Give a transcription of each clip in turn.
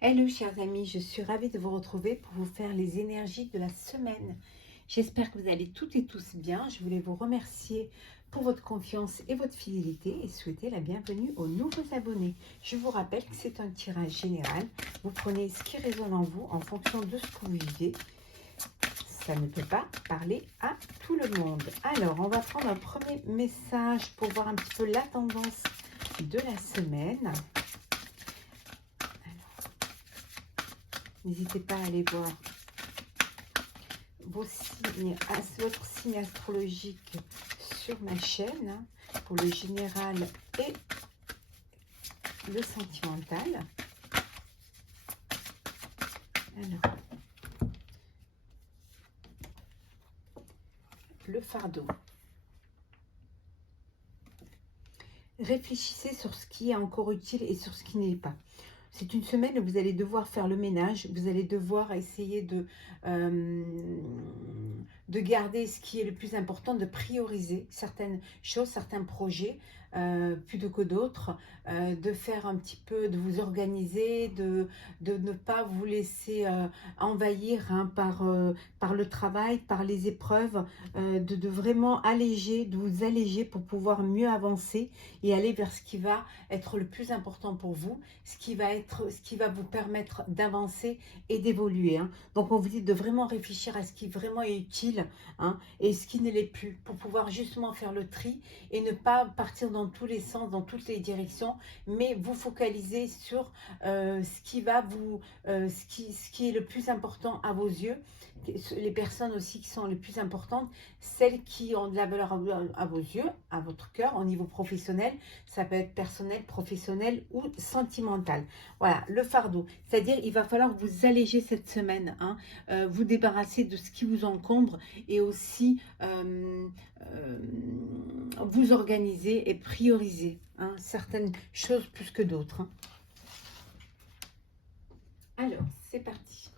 Hello chers amis, je suis ravie de vous retrouver pour vous faire les énergies de la semaine. J'espère que vous allez toutes et tous bien. Je voulais vous remercier pour votre confiance et votre fidélité et souhaiter la bienvenue aux nouveaux abonnés. Je vous rappelle que c'est un tirage général. Vous prenez ce qui résonne en vous en fonction de ce que vous vivez. Ça ne peut pas parler à tout le monde. Alors, on va prendre un premier message pour voir un petit peu la tendance de la semaine. N'hésitez pas à aller voir vos signes, votre signe astrologique sur ma chaîne pour le général et le sentimental. Alors, le fardeau. Réfléchissez sur ce qui est encore utile et sur ce qui n'est pas. C'est une semaine où vous allez devoir faire le ménage, vous allez devoir essayer de garder ce qui est le plus important, de prioriser certaines choses, certains projets, plutôt que d'autres, de faire un petit peu, de vous organiser, de ne pas vous laisser envahir par le travail, par les épreuves, de vraiment alléger, de vous alléger pour pouvoir mieux avancer et aller vers ce qui va être le plus important pour vous, ce qui va vous permettre d'avancer et d'évoluer. Donc on vous dit de vraiment réfléchir à ce qui vraiment est utile et ce qui ne l'est plus, pour pouvoir justement faire le tri et ne pas partir dans tous les sens, dans toutes les directions, mais vous focaliser sur ce qui est le plus important à vos yeux, les personnes aussi qui sont les plus importantes, celles qui ont de la valeur à vos yeux, à votre cœur, au niveau professionnel. Ça peut être personnel, professionnel ou sentimental. Voilà, le fardeau. C'est-à-dire, il va falloir vous alléger cette semaine, vous débarrasser de ce qui vous encombre et aussi vous organiser et prioriser certaines choses plus que d'autres. Alors, c'est parti.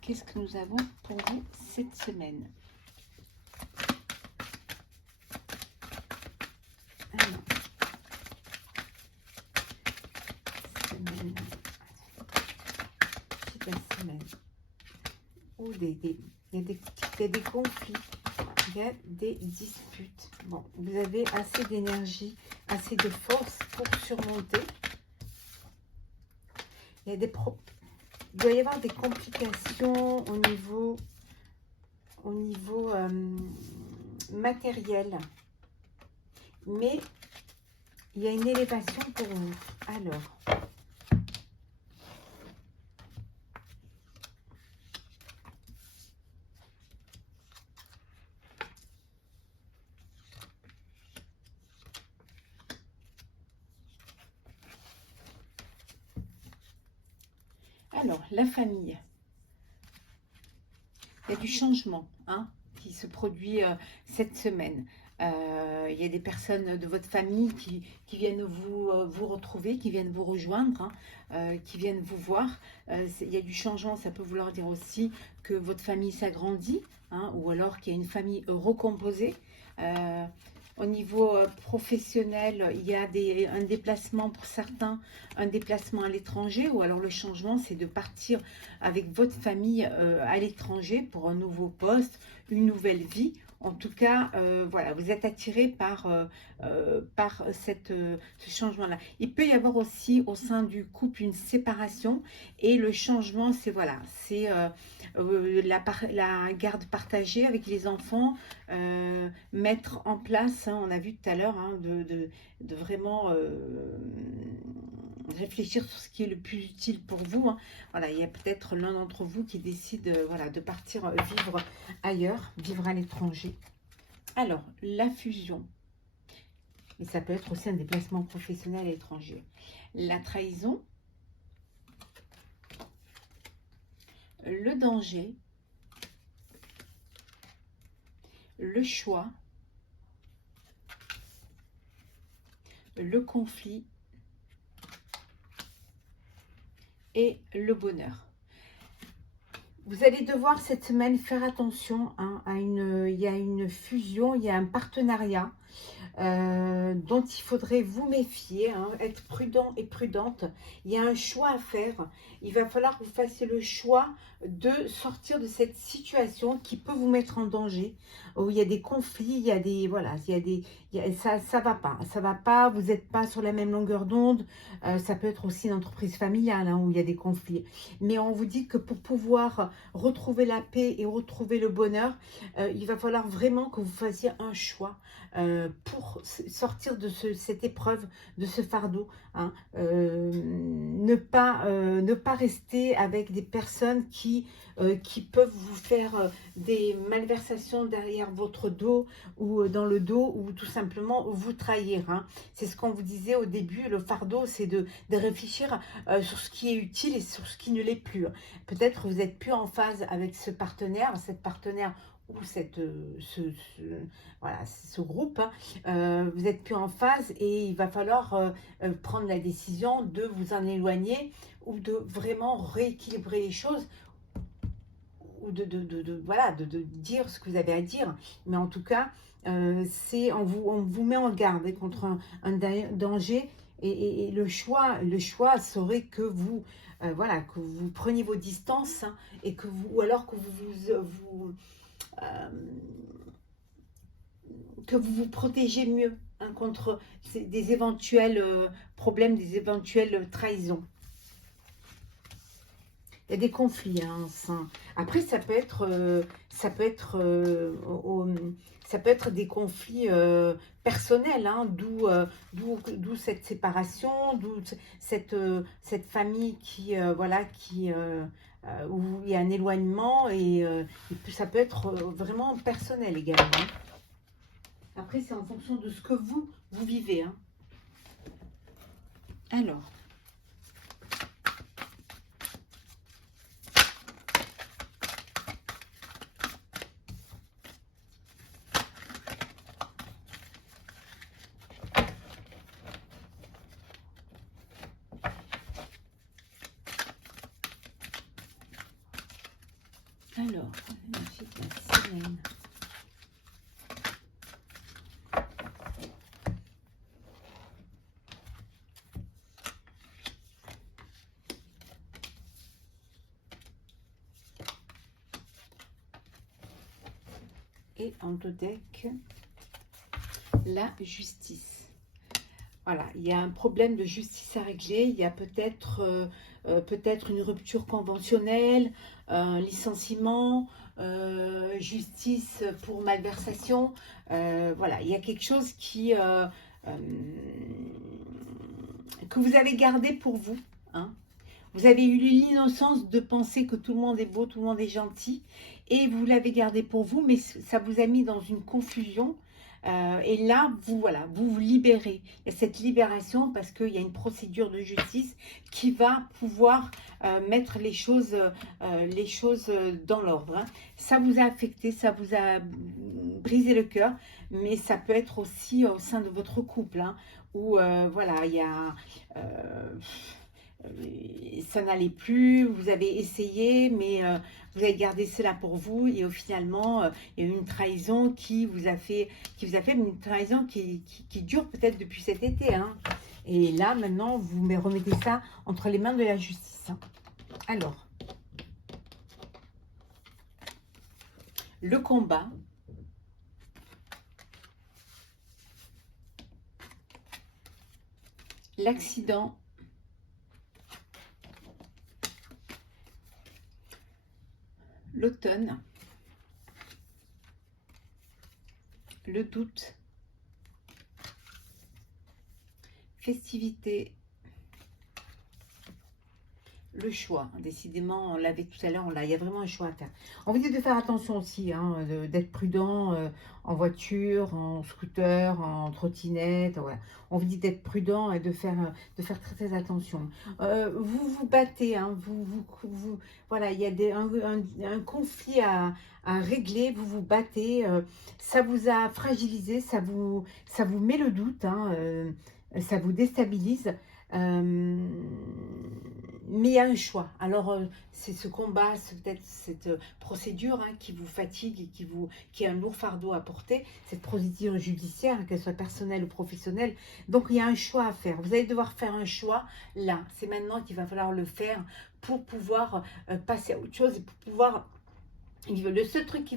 Qu'est-ce que nous avons pour vous cette semaine? Alors, la semaine où il y a des conflits, il y a des disputes. Bon, vous avez assez d'énergie, assez de force pour surmonter. Il doit y avoir des complications au niveau matériel, mais il y a une élévation pour vous. Alors, la famille. Il y a du changement qui se produit cette semaine. Il y a des personnes de votre famille qui viennent vous retrouver, qui viennent vous rejoindre, qui viennent vous voir. Il y a du changement, ça peut vouloir dire aussi que votre famille s'agrandit, ou alors qu'il y a une famille recomposée. Au niveau professionnel, il y a un déplacement pour certains, un déplacement à l'étranger, ou alors le changement, c'est de partir avec votre famille à l'étranger pour un nouveau poste, une nouvelle vie. En tout cas, voilà, vous êtes attiré par ce changement-là. Il peut y avoir aussi au sein du couple une séparation, et le changement, c'est voilà, c'est la garde partagée avec les enfants, mettre en place, on a vu tout à l'heure, de vraiment réfléchir sur ce qui est le plus utile pour vous. Voilà, il y a peut-être l'un d'entre vous qui décide voilà, de partir vivre ailleurs, vivre à l'étranger. Alors, la fusion, et ça peut être aussi un déplacement professionnel à l'étranger. La trahison, le danger, le choix, le conflit et le bonheur. Vous allez devoir cette semaine faire attention il y a une fusion, il y a un partenariat. dont il faudrait vous méfier, hein, être prudent et prudente. Il y a un choix à faire. Il va falloir que vous fassiez le choix de sortir de cette situation qui peut vous mettre en danger, où il y a des conflits, il y a des, voilà, ça va pas, vous n'êtes pas sur la même longueur d'onde. Ça peut être aussi une entreprise familiale, hein, où il y a des conflits. Mais on vous dit que pour pouvoir retrouver la paix et retrouver le bonheur, il va falloir vraiment que vous fassiez un choix pour sortir de cette épreuve, de ce fardeau. Hein. Ne pas rester avec des personnes qui peuvent vous faire des malversations derrière votre dos ou dans le dos, ou tout simplement vous trahir. Hein. C'est ce qu'on vous disait au début, le fardeau, c'est de réfléchir sur ce qui est utile et sur ce qui ne l'est plus. Peut-être vous n'êtes plus en phase avec ce partenaire, cette partenaire ou voilà, ce groupe, hein. Vous n'êtes plus en phase et il va falloir prendre la décision de vous en éloigner ou de vraiment rééquilibrer les choses, ou voilà, de dire ce que vous avez à dire. Mais en tout cas, on vous met en garde contre un danger, et le choix serait que vous, voilà, que vous preniez vos distances, hein, et que vous, ou alors que vous protégez mieux, hein, contre des éventuels problèmes, des éventuelles trahisons. Il y a des conflits, hein, après ça peut être des conflits personnels, hein, d'où cette séparation, d'où cette famille qui voilà, où il y a un éloignement, et ça peut être vraiment personnel également. Hein. Après, c'est en fonction de ce que vous vivez. Hein. Alors, ensuite la sirène. Et en deux decks, la justice. Voilà, il y a un problème de justice à régler. Il y a peut-être une rupture conventionnelle, un licenciement, justice pour malversation. Voilà, il y a quelque chose que vous avez gardé pour vous. Hein. Vous avez eu l'innocence de penser que tout le monde est beau, tout le monde est gentil, et vous l'avez gardé pour vous, mais ça vous a mis dans une confusion. Et là, voilà, vous libérez. Il y a cette libération parce qu'il y a une procédure de justice qui va pouvoir mettre les choses dans l'ordre. Hein. Ça vous a affecté, ça vous a brisé le cœur, mais ça peut être aussi au sein de votre couple, hein, où voilà, il y a... ça n'allait plus, vous avez essayé, mais vous avez gardé cela pour vous, et finalement, il y a eu une trahison qui vous a fait une trahison qui dure peut-être depuis cet été. Hein. Et là, maintenant, vous remettez ça entre les mains de la justice. Hein. Alors, le combat. L'accident. L'automne, le doute, festivité, le choix. Décidément, on l'avait tout à l'heure, il y a vraiment un choix à faire. On vous dit de faire attention aussi, hein, d'être prudent en voiture, en scooter, en trottinette. Ouais. On vous dit d'être prudent et de faire très très attention. Vous vous battez, hein, voilà, il y a un conflit à régler, vous vous battez, ça vous a fragilisé, ça vous met le doute, hein, ça vous déstabilise. mais il y a un choix. Alors, c'est ce combat, c'est peut-être cette procédure hein, qui vous fatigue et qui est un lourd fardeau à porter, cette procédure judiciaire, qu'elle soit personnelle ou professionnelle. Donc, il y a un choix à faire. Vous allez devoir faire un choix là. C'est maintenant qu'il va falloir le faire pour pouvoir passer à autre chose et pour pouvoir... Le seul truc qui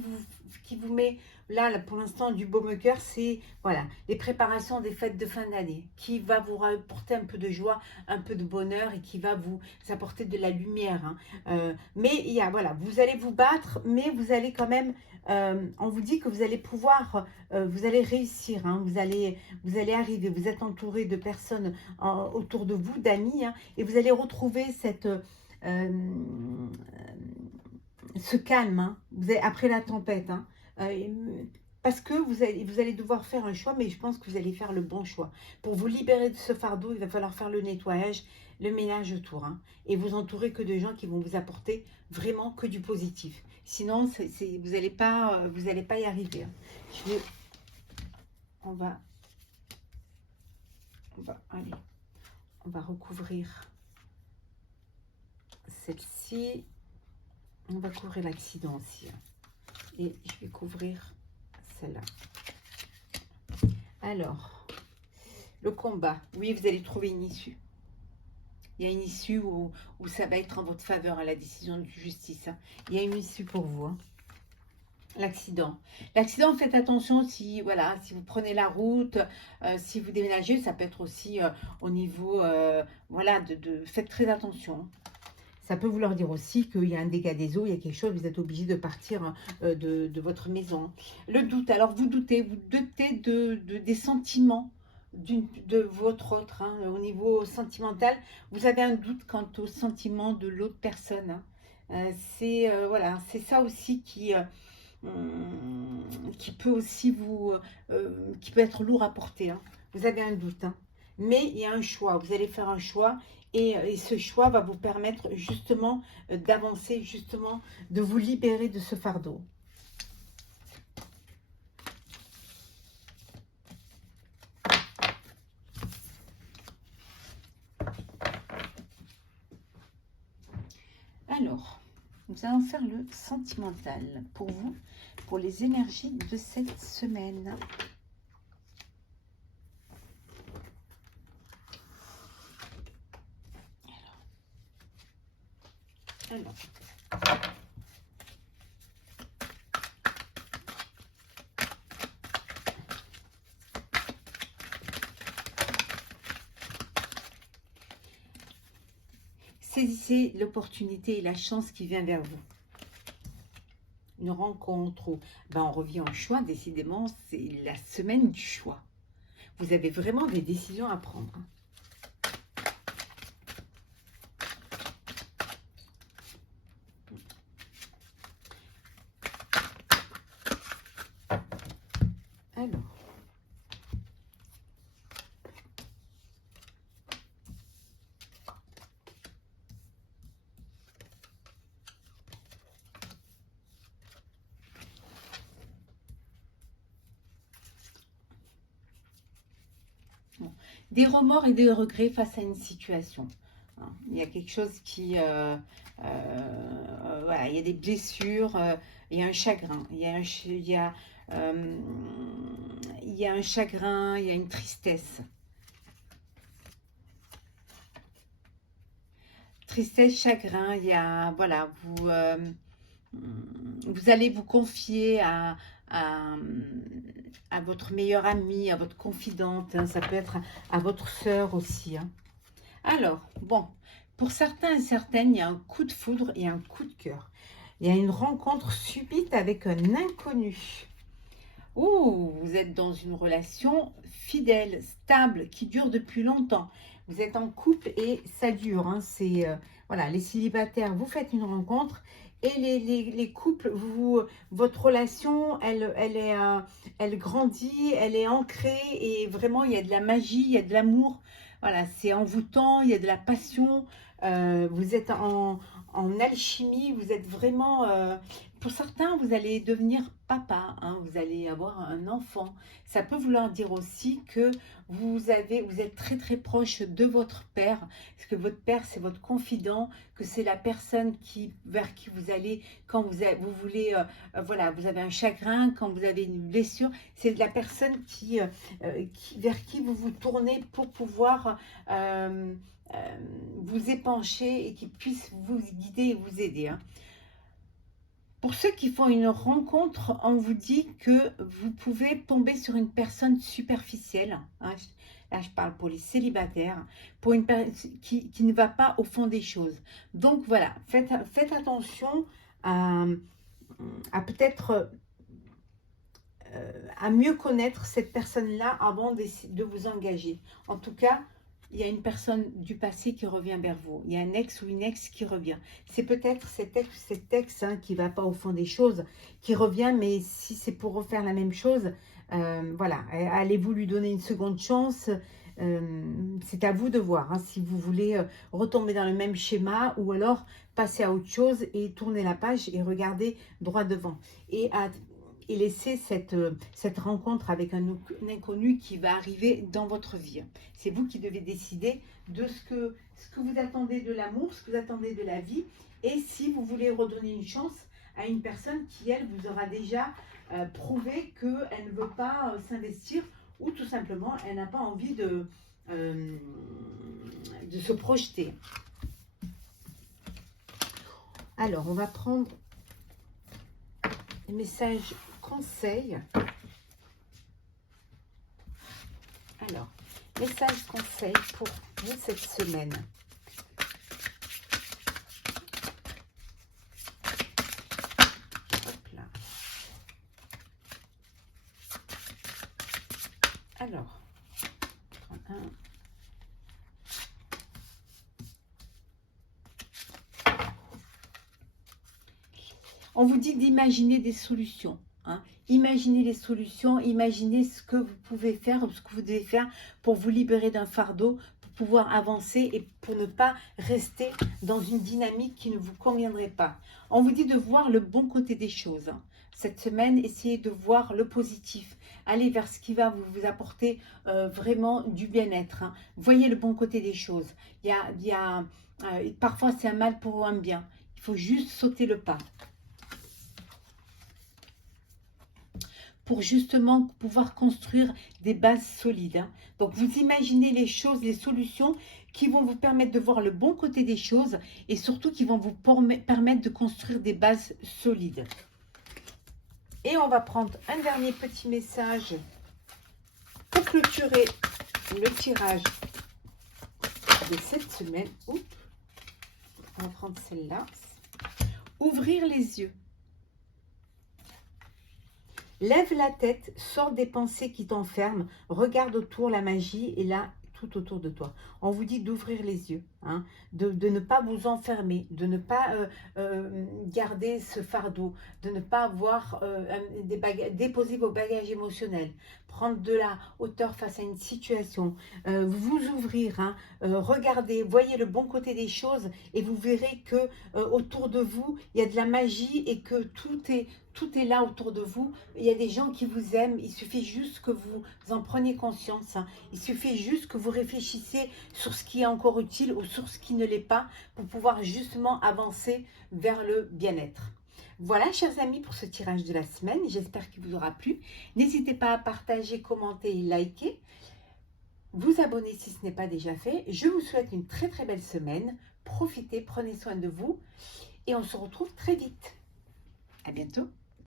vous met là pour l'instant du baume au cœur, c'est voilà, les préparations des fêtes de fin d'année, qui va vous apporter un peu de joie, un peu de bonheur et qui va vous apporter de la lumière. Hein. Mais il y a, voilà, vous allez vous battre, mais vous allez quand même, on vous dit que vous allez pouvoir, vous allez réussir, hein, vous allez arriver, vous êtes entouré de personnes autour de vous, d'amis, hein, et vous allez retrouver cette... ce calme, hein, après la tempête, hein, parce que vous allez devoir faire un choix, mais je pense que vous allez faire le bon choix. Pour vous libérer de ce fardeau, il va falloir faire le nettoyage, le ménage autour, hein, et vous entourer que de gens qui vont vous apporter vraiment que du positif. Sinon, vous n'allez pas y arriver. Hein. On va recouvrir celle-ci. On va couvrir l'accident aussi. Et je vais couvrir celle-là. Alors, le combat. Oui, vous allez trouver une issue. Il y a une issue où ça va être en votre faveur à la décision de justice. Hein. Il y a une issue pour vous. Hein. L'accident. L'accident, faites attention si, voilà, si vous prenez la route, si vous déménagez, ça peut être aussi au niveau, voilà, faites très attention. Ça peut vouloir dire aussi qu'il y a un dégât des eaux, il y a quelque chose, vous êtes obligé de partir de votre maison. Le doute, alors vous doutez des sentiments de votre autre, hein, au niveau sentimental. Vous avez un doute quant aux sentiments de l'autre personne. Hein. Voilà, c'est ça aussi qui peut aussi qui peut être lourd à porter. Hein. Vous avez un doute, hein. Mais il y a un choix, vous allez faire un choix. Et ce choix va vous permettre justement d'avancer, justement de vous libérer de ce fardeau. Alors, nous allons faire le sentimental pour vous, pour les énergies de cette semaine. Alors. Saisissez l'opportunité et la chance qui vient vers vous. Une rencontre où on revient au choix, décidément, c'est la semaine du choix. Vous avez vraiment des décisions à prendre. Alors. Bon. Des remords et des regrets face à une situation. Il y a quelque chose qui... voilà, il y a des blessures, il y a un chagrin, il y a un chagrin, il y a une tristesse. Tristesse, chagrin, il y a... Voilà, vous allez vous confier à votre meilleure amie, à votre confidente, hein, ça peut être à votre sœur aussi. Hein. Alors, bon, pour certains et certaines, il y a un coup de foudre et un coup de cœur. Il y a une rencontre subite avec un inconnu. Ouh, vous êtes dans une relation fidèle, stable, qui dure depuis longtemps. Vous êtes en couple et ça dure. Hein, c'est voilà, les célibataires, vous faites une rencontre. Et les couples, votre relation, elle grandit, elle est ancrée et vraiment, il y a de la magie, il y a de l'amour. Voilà, c'est envoûtant, il y a de la passion. vous êtes en alchimie, vous êtes vraiment... pour certains, vous allez devenir papa, hein, vous allez avoir un enfant. Ça peut vouloir dire aussi que vous êtes très très proche de votre père, parce que votre père, c'est votre confident, que c'est la personne vers qui vous allez quand vous voulez, voilà, vous avez un chagrin, quand vous avez une blessure, c'est la personne vers qui vous vous tournez pour pouvoir vous épancher et qui puisse vous guider et vous aider, hein. Pour ceux qui font une rencontre, on vous dit que vous pouvez tomber sur une personne superficielle, hein. Là, je parle pour les célibataires, pour une personne qui ne va pas au fond des choses. Donc voilà, faites attention à peut-être à mieux connaître cette personne-là avant de vous engager. En tout cas, il y a une personne du passé qui revient vers vous. Il y a un ex ou une ex qui revient. C'est peut-être cet ex hein, qui ne va pas au fond des choses, qui revient, mais si c'est pour refaire la même chose, voilà, allez-vous lui donner une seconde chance? C'est à vous de voir hein, si vous voulez retomber dans le même schéma ou alors passer à autre chose et tourner la page et regarder droit devant. Et laisser cette rencontre avec un inconnu qui va arriver dans votre vie. C'est vous qui devez décider de ce que vous attendez de l'amour, ce que vous attendez de la vie, et si vous voulez redonner une chance à une personne qui, elle, vous aura déjà prouvé qu'elle ne veut pas s'investir, ou tout simplement, elle n'a pas envie de se projeter. Alors, on va prendre les messages conseils. Alors, message conseil pour vous cette semaine. Hop là. Alors, un. On vous dit d'imaginer des solutions. Hein. Imaginez les solutions, imaginez ce que vous pouvez faire, ce que vous devez faire pour vous libérer d'un fardeau, pour pouvoir avancer et pour ne pas rester dans une dynamique qui ne vous conviendrait pas. On vous dit de voir le bon côté des choses. Hein. Cette semaine, essayez de voir le positif. Allez vers ce qui va vous apporter vraiment du bien-être. Hein. Voyez le bon côté des choses. Parfois, c'est un mal pour un bien. Il faut juste sauter le pas. Pour justement pouvoir construire des bases solides. Hein. Donc, vous imaginez les choses, les solutions qui vont vous permettre de voir le bon côté des choses et surtout qui vont vous permettre de construire des bases solides. Et on va prendre un dernier petit message pour clôturer le tirage de cette semaine. Oups. On va prendre celle-là. Ouvrir les yeux. Lève la tête, sors des pensées qui t'enferment, regarde autour, la magie est là tout autour de toi. On vous dit d'ouvrir les yeux, hein, de ne pas vous enfermer, de ne pas garder ce fardeau, de ne pas avoir déposer vos bagages émotionnels, prendre de la hauteur face à une situation, vous ouvrir, hein, regardez, voyez le bon côté des choses et vous verrez que autour de vous, il y a de la magie et que tout est là autour de vous. Il y a des gens qui vous aiment. Il suffit juste que vous en preniez conscience. Hein. Il suffit juste que vous réfléchissiez sur ce qui est encore utile ou sur ce qui ne l'est pas pour pouvoir justement avancer vers le bien-être. Voilà, chers amis, pour ce tirage de la semaine. J'espère qu'il vous aura plu. N'hésitez pas à partager, commenter et liker. Vous abonner si ce n'est pas déjà fait. Je vous souhaite une très très belle semaine. Profitez, prenez soin de vous et on se retrouve très vite. À bientôt.